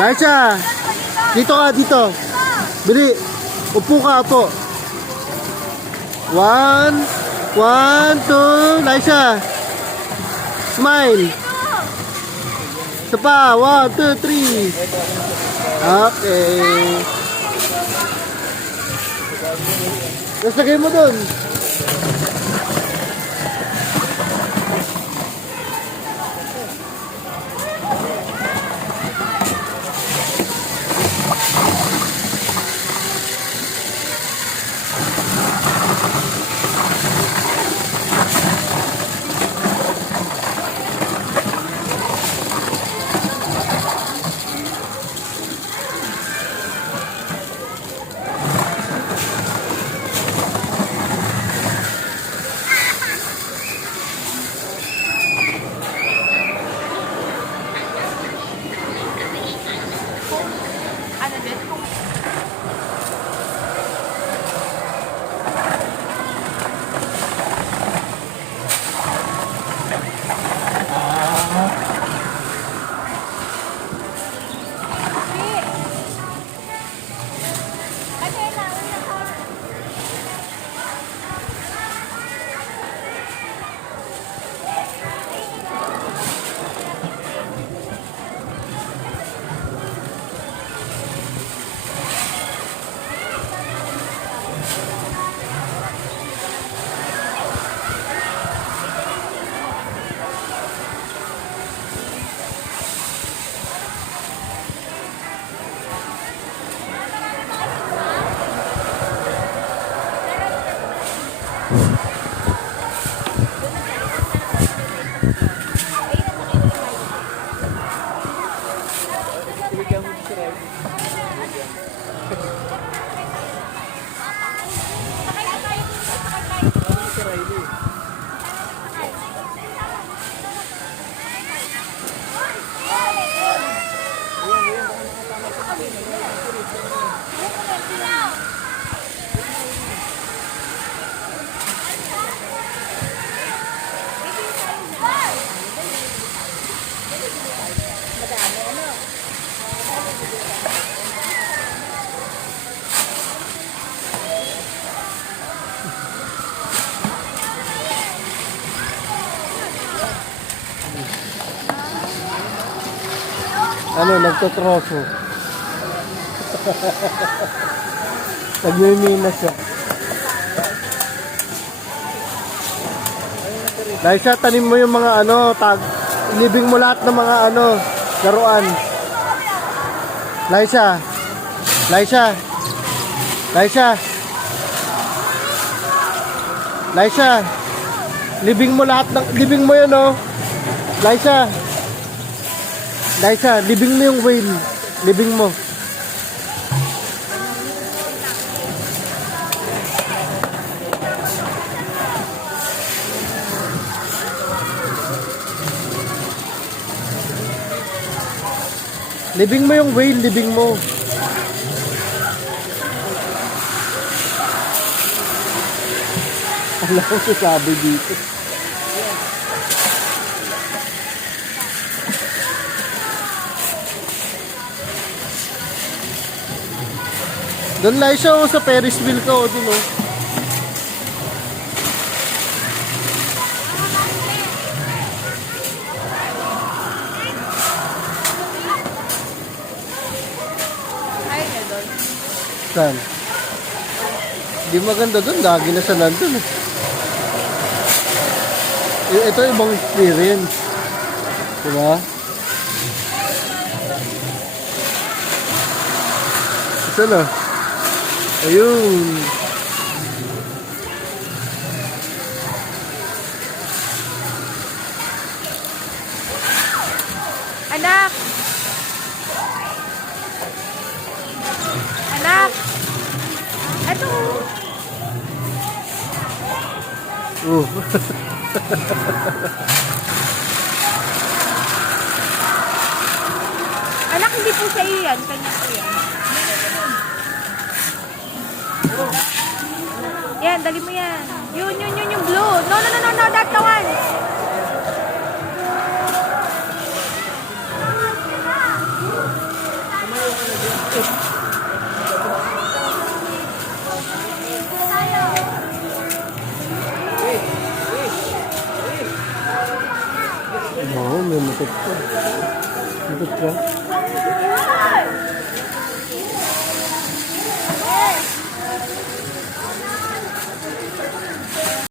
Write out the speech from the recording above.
Laisha, dito ka, dito. Bili. Upo ka, upo. 1, 2, Laisha. Smile. Isa pa, 1, 2, 3. Okay. Tapos lagay mo dun. Ano, nagtotroso. Nagmimina siya. Laisha, tanim mo yung mga ano, libing mo lahat ng mga ano, laruan. Laisha. Laisha. Laisha. Laisha. Libing mo lahat ng, libing mo yun, oh. Laisha. Laisha, libing mo yung whale. Libing mo. Libing mo yung whale, libing mo. Alam ko sasabi dito. Doon lang siya sa Ferris wheel ko, doon oh. Ay, na doon. Saan? Hindi maganda doon, lagi na siya nandun eh. Ito ibang experience. Diba? Ito na. Ayun. Anak! Anak! Ito! Anak, hindi po sa iyo yan. Kanya po yan. Yan, dali mo yan. Yun, yung blue. No, that the one. Ikot ko. Ikot ko.